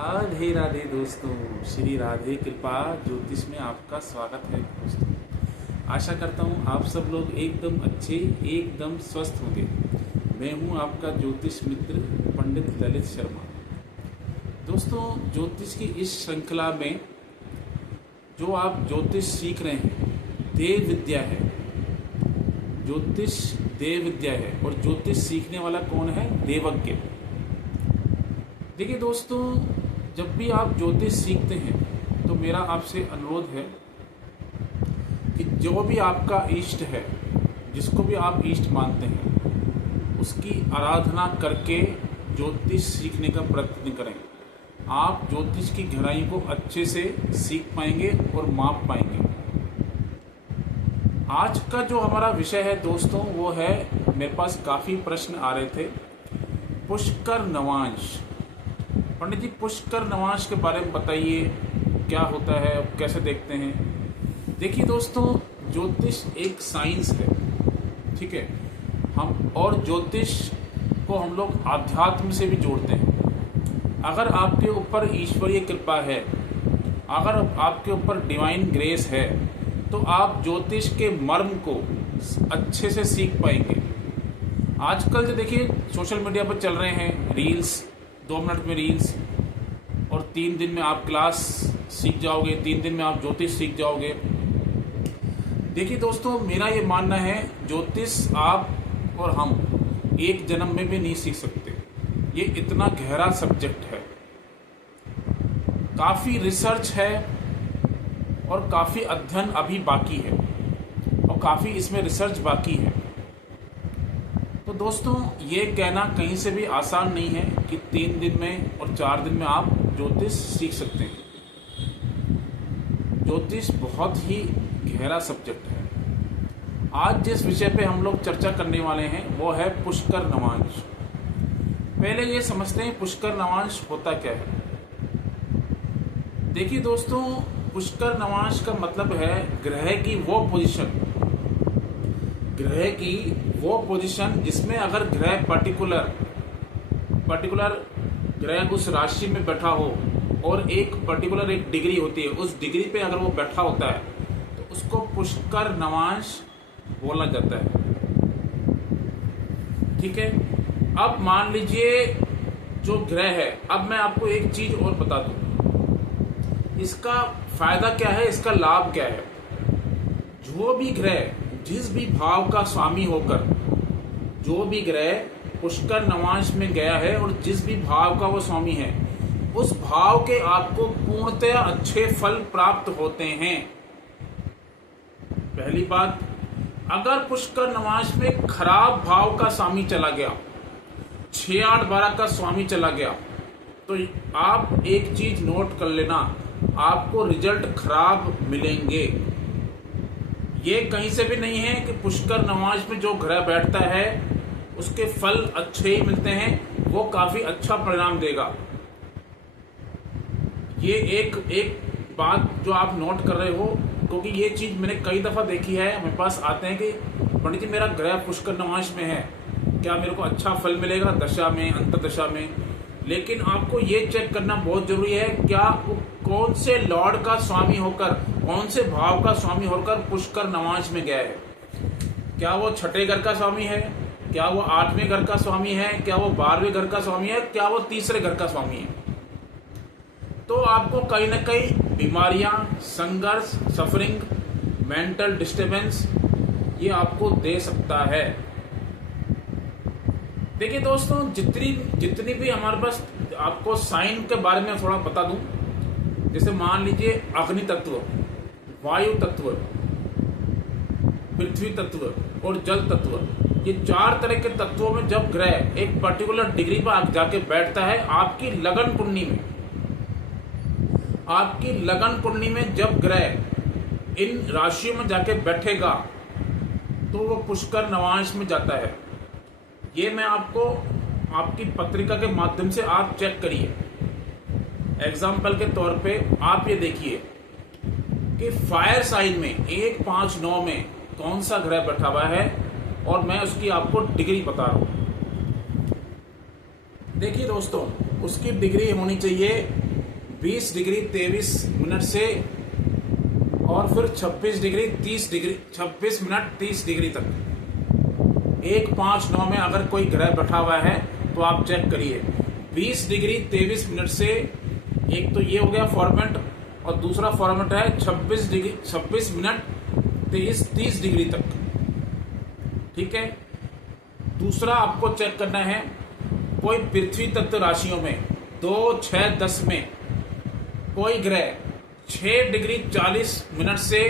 राधे राधे दोस्तों, श्री राधे कृपा ज्योतिष में आपका स्वागत है दोस्तों। आशा करता हूँ आप सब लोग एकदम अच्छे, एकदम स्वस्थ होंगे। मैं हूँ आपका ज्योतिष मित्र पंडित ललित शर्मा। दोस्तों, ज्योतिष की इस श्रृंखला में जो आप ज्योतिष सीख रहे हैं, देव विद्या है। ज्योतिष देव विद्या है और ज्योतिष सीखने वाला कौन है? देवज्ञ। देखिए दोस्तों, जब भी आप ज्योतिष सीखते हैं तो मेरा आपसे अनुरोध है कि जो भी आपका इष्ट है, जिसको भी आप इष्ट मानते हैं, उसकी आराधना करके ज्योतिष सीखने का प्रयत्न करें। आप ज्योतिष की गहराई को अच्छे से सीख पाएंगे और माप पाएंगे। आज का जो हमारा विषय है दोस्तों, वो है, मेरे पास काफ़ी प्रश्न आ रहे थे, पुष्कर नवांश। पंडित जी, पुष्कर नवांश के बारे में बताइए, क्या होता है, कैसे देखते हैं। देखिए दोस्तों, ज्योतिष एक साइंस है, ठीक है। हम और ज्योतिष को हम लोग आध्यात्म से भी जोड़ते हैं। अगर आपके ऊपर ईश्वरीय कृपा है, अगर आपके ऊपर डिवाइन ग्रेस है, तो आप ज्योतिष के मर्म को अच्छे से सीख पाएंगे। आजकल जो देखिए सोशल मीडिया पर चल रहे हैं रील्स, 2 मिनट में रील्स, और 3 दिन में आप क्लास सीख जाओगे, 3 दिन में आप ज्योतिष सीख जाओगे। देखिए दोस्तों, मेरा ये मानना है, ज्योतिष आप और हम एक जन्म में भी नहीं सीख सकते। ये इतना गहरा सब्जेक्ट है, काफ़ी रिसर्च है और काफ़ी अध्ययन अभी बाकी है और काफ़ी इसमें रिसर्च बाकी है। तो दोस्तों, ये कहना कहीं से भी आसान नहीं है कि 3 दिन में और 4 दिन में आप ज्योतिष सीख सकते हैं। ज्योतिष बहुत ही गहरा सब्जेक्ट है। आज जिस विषय पे हम लोग चर्चा करने वाले हैं वो है पुष्कर नवांश। पहले ये समझते हैं पुष्कर नवांश होता क्या है। देखिए दोस्तों, पुष्कर नवांश का मतलब है ग्रह की वो पोजीशन, ग्रह की वो पोजीशन जिसमें अगर ग्रह पर्टिकुलर ग्रह उस राशि में बैठा हो और एक पर्टिकुलर एक डिग्री होती है, उस डिग्री पे अगर वो बैठा होता है तो उसको पुष्कर नवांश बोला जाता है, ठीक है। अब मान लीजिए जो ग्रह है, अब मैं आपको एक चीज और बता दूं, इसका फायदा क्या है, इसका लाभ क्या है। जो भी ग्रह जिस भी भाव का स्वामी होकर, जो भी ग्रह पुष्कर नवांश में गया है और जिस भी भाव का वो स्वामी है, उस भाव के आपको पूर्णतया अच्छे फल प्राप्त होते हैं। पहली बात, अगर पुष्कर नवांश में खराब भाव का स्वामी चला गया, 6, 8, 12 का स्वामी चला गया, तो आप एक चीज नोट कर लेना, आपको रिजल्ट खराब मिलेंगे। ये कहीं से भी नहीं है कि पुष्कर नवांश में जो ग्रह बैठता है उसके फल अच्छे ही मिलते हैं, वो काफी अच्छा परिणाम देगा। ये एक बात जो आप नोट कर रहे हो, क्योंकि ये चीज मैंने कई दफा देखी है। मेरे पास आते हैं कि पंडित जी, मेरा ग्रह पुष्कर नवांश में है, क्या मेरे को अच्छा फल मिलेगा दशा में, अंतर्दशा में। लेकिन आपको ये चेक करना बहुत जरूरी है, क्या वो कौन से लॉर्ड का स्वामी होकर, कौन से भाव का स्वामी होकर पुष्कर नवांश में गया है। क्या वो 6ठे घर का स्वामी है, क्या वो 8वें घर का स्वामी है, क्या वो 12वें घर का स्वामी है, क्या वो 3रे घर का स्वामी है। तो आपको कहीं ना कहीं बीमारियां, संघर्ष, सफरिंग, मेंटल डिस्टर्बेंस ये आपको दे सकता है। देखिए दोस्तों, जितनी भी हमारे पास, आपको साइन के बारे में थोड़ा बता दूं। जैसे मान लीजिए अग्नि तत्व, वायु तत्व, पृथ्वी तत्व और जल तत्व, ये 4 तरह के तत्वों में जब ग्रह एक पर्टिकुलर डिग्री पर जाके बैठता है, आपकी लगन कुंडली में जब ग्रह इन राशियों में जाके बैठेगा तो वो पुष्कर नवांश में जाता है। ये मैं आपको आपकी पत्रिका के माध्यम से आप चेक करिए। एग्जाम्पल के तौर पे आप ये देखिए कि फायर साइन में 1, 5, 9 में कौन सा ग्रह बैठा हुआ है, और मैं उसकी आपको डिग्री बता रहा हूं। देखिए दोस्तों, उसकी डिग्री होनी चाहिए 20 डिग्री 23 मिनट से और फिर 26 डिग्री 30 डिग्री 26 मिनट 30 डिग्री तक 159 में अगर कोई ग्रह बैठा हुआ है तो आप चेक करिए। 20 डिग्री 23 मिनट से एक तो ये हो गया फॉर्मेट, और दूसरा फॉर्मेट है 26 मिनट 30 डिग्री तक। ठीक है। दूसरा आपको चेक करना है, कोई पृथ्वी तत्व राशियों में 2, 6, 10 में कोई ग्रह 6 डिग्री 40 मिनट से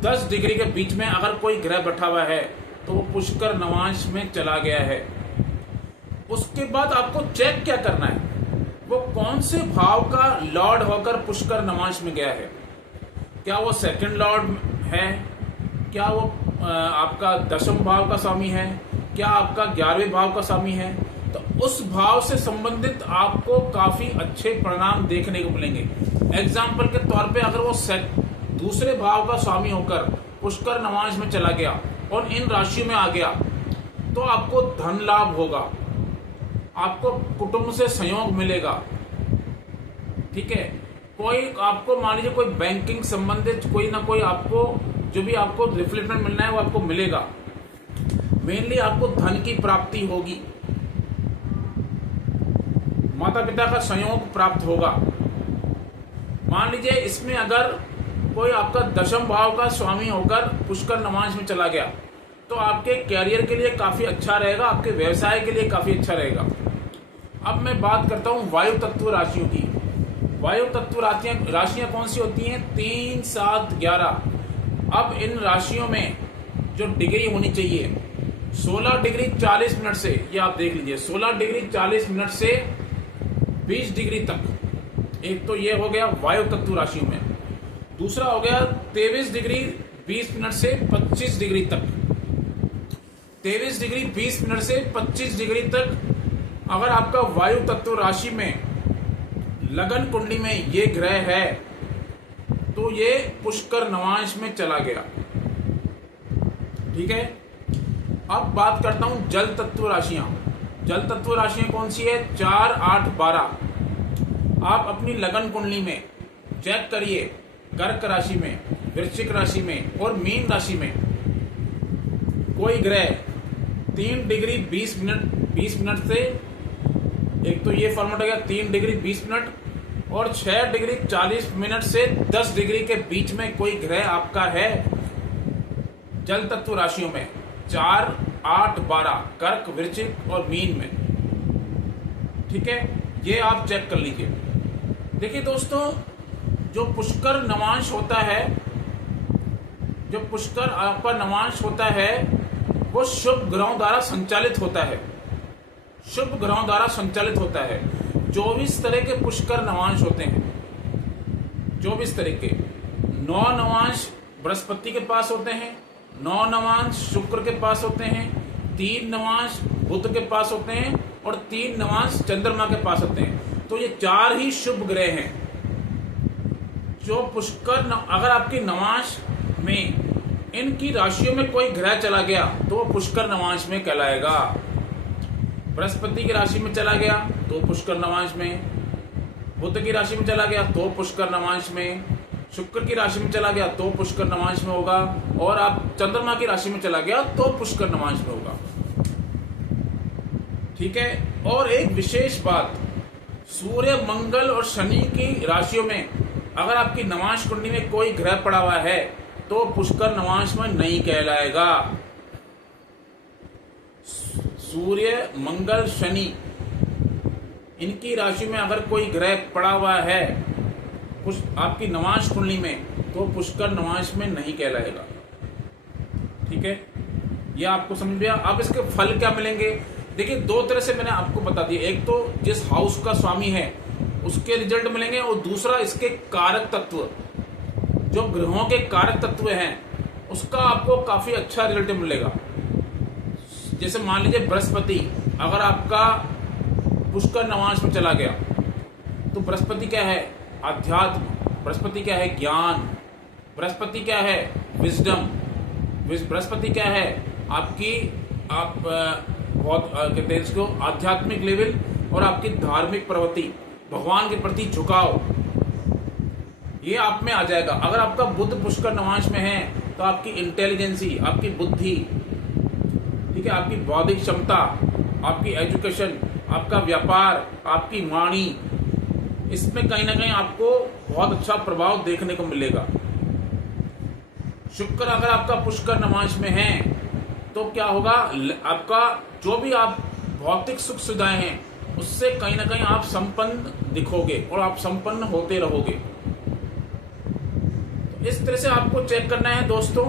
10 डिग्री के बीच में अगर कोई ग्रह बैठा हुआ है तो वो पुष्कर नवांश में चला गया है। उसके बाद आपको चेक क्या करना है, वो कौन से भाव का लॉर्ड होकर पुष्कर नवांश में गया है। क्या वो सेकंड लॉर्ड है, क्या वो आपका 10वें भाव का स्वामी है, क्या आपका 11वें भाव का स्वामी है। तो उस भाव से संबंधित आपको काफी अच्छे परिणाम देखने को मिलेंगे। एग्जाम्पल के तौर पे अगर वो दूसरे भाव का स्वामी होकर पुष्कर नवांश में चला गया और इन राशियों में आ गया तो आपको धन लाभ होगा, आपको कुटुंब से सहयोग मिलेगा। ठीक है। कोई आपको मान लीजिए कोई बैंकिंग संबंधित कोई ना कोई आपको जो भी आपको रिफ्लेक्टमेंट मिलना है वो आपको मिलेगा। मेनली आपको धन की प्राप्ति होगी, माता पिता का सहयोग प्राप्त होगा। मान लीजिए इसमें अगर कोई आपका 10वें भाव का स्वामी होकर पुष्कर नवांश में चला गया तो आपके कैरियर के लिए काफी अच्छा रहेगा, आपके व्यवसाय के लिए काफी अच्छा रहेगा। अब मैं बात करता हूं वायु तत्व राशियों की। वायु तत्व राशियां कौन सी होती हैं? 3, 7, 11। अब इन राशियों में जो डिग्री होनी चाहिए 16 डिग्री 40 मिनट से, ये आप देख लीजिए 16 डिग्री 40 मिनट से 20 डिग्री तक। एक तो ये हो गया वायु तत्व राशियों में। दूसरा हो गया 23 डिग्री 20 मिनट से 25 डिग्री तक। 23 डिग्री 20 मिनट से 25 डिग्री तक अगर आपका वायु तत्व राशि में लगन कुंडली में ये ग्रह है तो ये पुष्कर नवांश में चला गया। ठीक है। अब बात करता हूं जल तत्व राशियां। जल तत्व राशियां कौन सी है? 4, 8, 12। आप अपनी लगन कुंडली में चेक करिए, कर्क राशि में, वृश्चिक राशि में और मीन राशि में कोई ग्रह 3 डिग्री 20 मिनट से, एक तो ये फॉर्मेट हो गया 3 डिग्री 20 मिनट, और 6 डिग्री 40 मिनट से 10 डिग्री के बीच में कोई ग्रह आपका है जल तत्व राशियों में 4, 8, 12 कर्क, वृश्चिक और मीन में। ठीक है। ये आप चेक कर लीजिए। देखिए दोस्तों, जो पुष्कर नवांश होता है, जो पुष्कर आपका नवांश होता है वो शुभ ग्रहों द्वारा संचालित होता है। शुभ ग्रहों द्वारा संचालित होता है। 24 तरह के पुष्कर नवांश होते हैं। 24 तरह के। 9 नवांश बृहस्पति के पास होते हैं, 9 नवांश शुक्र के पास होते हैं, 3 नवांश बुध के पास होते हैं और 3 नवांश चंद्रमा के पास होते हैं। तो ये 4 ही शुभ ग्रह हैं जो पुष्कर अगर आपकी नवांश में इनकी राशियों में कोई ग्रह चला गया तो वो पुष्कर नवांश में कहलाएगा। बृहस्पति की राशि में चला गया तो पुष्कर नवांश में, बुध की राशि में चला गया तो पुष्कर नवांश में, शुक्र की राशि में चला गया तो पुष्कर नवांश में होगा, और आप चंद्रमा की राशि में चला गया तो पुष्कर नवांश में होगा। ठीक है। और एक विशेष बात, सूर्य, मंगल और शनि की राशियों में अगर आपकी नवांश कुंडली में कोई ग्रह पड़ा हुआ है तो पुष्कर नवांश में नहीं कहलाएगा। सूर्य, मंगल, शनि इनकी राशि में अगर कोई ग्रह पड़ा हुआ है आपकी नवांश कुंडली में तो पुष्कर नवांश में नहीं कहलाएगा। ठीक है। यह आपको समझ गया। अब इसके फल क्या मिलेंगे? देखिए 2 तरह से मैंने आपको बता दिया। एक तो जिस हाउस का स्वामी है उसके रिजल्ट मिलेंगे, और दूसरा इसके कारक तत्व, जो ग्रहों के कारक तत्व हैं उसका आपको काफी अच्छा रिजल्ट मिलेगा। जैसे मान लीजिए बृहस्पति अगर आपका पुष्कर नवांश में चला गया तो बृहस्पति क्या है? अध्यात्म। बृहस्पति क्या है? ज्ञान। बृहस्पति क्या है? विजडम। बृहस्पति क्या है? आपकी बहुत कहते हैं इसको आध्यात्मिक लेवल और आपकी धार्मिक प्रवृत्ति। भगवान के प्रति झुकाव, ये आप में आ जाएगा। अगर आपका बुध पुष्कर नवांश में है तो आपकी इंटेलिजेंसी, आपकी बुद्धि, ठीक है, आपकी बौद्धिक क्षमता, आपकी एजुकेशन, आपका व्यापार, आपकी वाणी, इसमें कहीं ना कहीं आपको बहुत अच्छा प्रभाव देखने को मिलेगा। शुक्र अगर आपका पुष्कर नवांश में है तो क्या होगा, आपका जो भी आप भौतिक सुख सुविधाएं हैं उससे कहीं ना कहीं आप संपन्न दिखोगे और आप संपन्न होते रहोगे। तो इस तरह से आपको चेक करना है दोस्तों।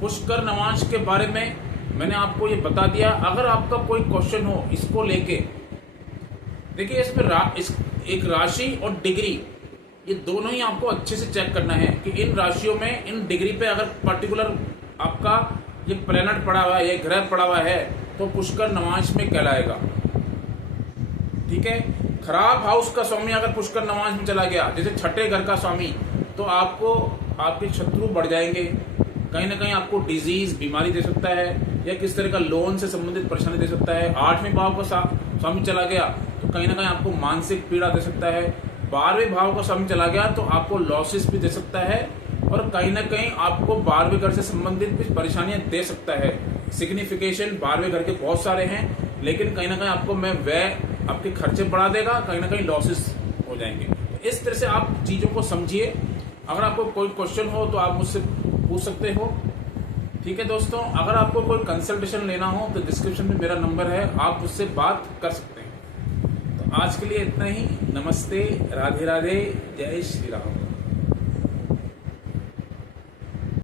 पुष्कर नवांश के बारे में मैंने आपको ये बता दिया। अगर आपका कोई क्वेश्चन हो इसको लेके, देखिए इसमें एक राशि और डिग्री, ये दोनों ही आपको अच्छे से चेक करना है कि इन राशियों में, इन डिग्री पे अगर पर्टिकुलर आपका ये प्लैनेट पड़ा हुआ है, ये ग्रह पड़ा हुआ है तो पुष्कर नवांश में कहलाएगा। ठीक है, खराब हाउस का स्वामी अगर पुष्कर नवांश में चला गया, जैसे छठे घर का स्वामी, तो आपको आपके शत्रु बढ़ जाएंगे, कहीं ना कहीं आपको डिजीज, बीमारी दे सकता है, या किस तरह का लोन से संबंधित परेशानी दे सकता है। आठवें भाव का स्वामी चला गया तो कहीं ना कहीं आपको मानसिक पीड़ा दे सकता है। 12वें भाव का स्वामी चला गया तो आपको लॉसेस भी दे सकता है, और कहीं ना कहीं आपको 12वें घर से संबंधित भी परेशानियां दे सकता है। सिग्निफिकेशन 12वें घर के बहुत सारे हैं, लेकिन कहीं ना कहीं आपको आपके खर्चे बढ़ा देगा, कहीं ना कहीं लॉसेस हो जाएंगे। इस तरह से आप चीजों को समझिए। अगर आपको कोई क्वेश्चन हो तो आप मुझसे पूछ सकते हो। ठीक है दोस्तों, अगर आपको कोई कंसल्टेशन लेना हो तो डिस्क्रिप्शन में मेरा नंबर है, आप मुझसे बात कर सकते हैं। तो आज के लिए इतना ही। नमस्ते, राधे राधे, जय श्री राम।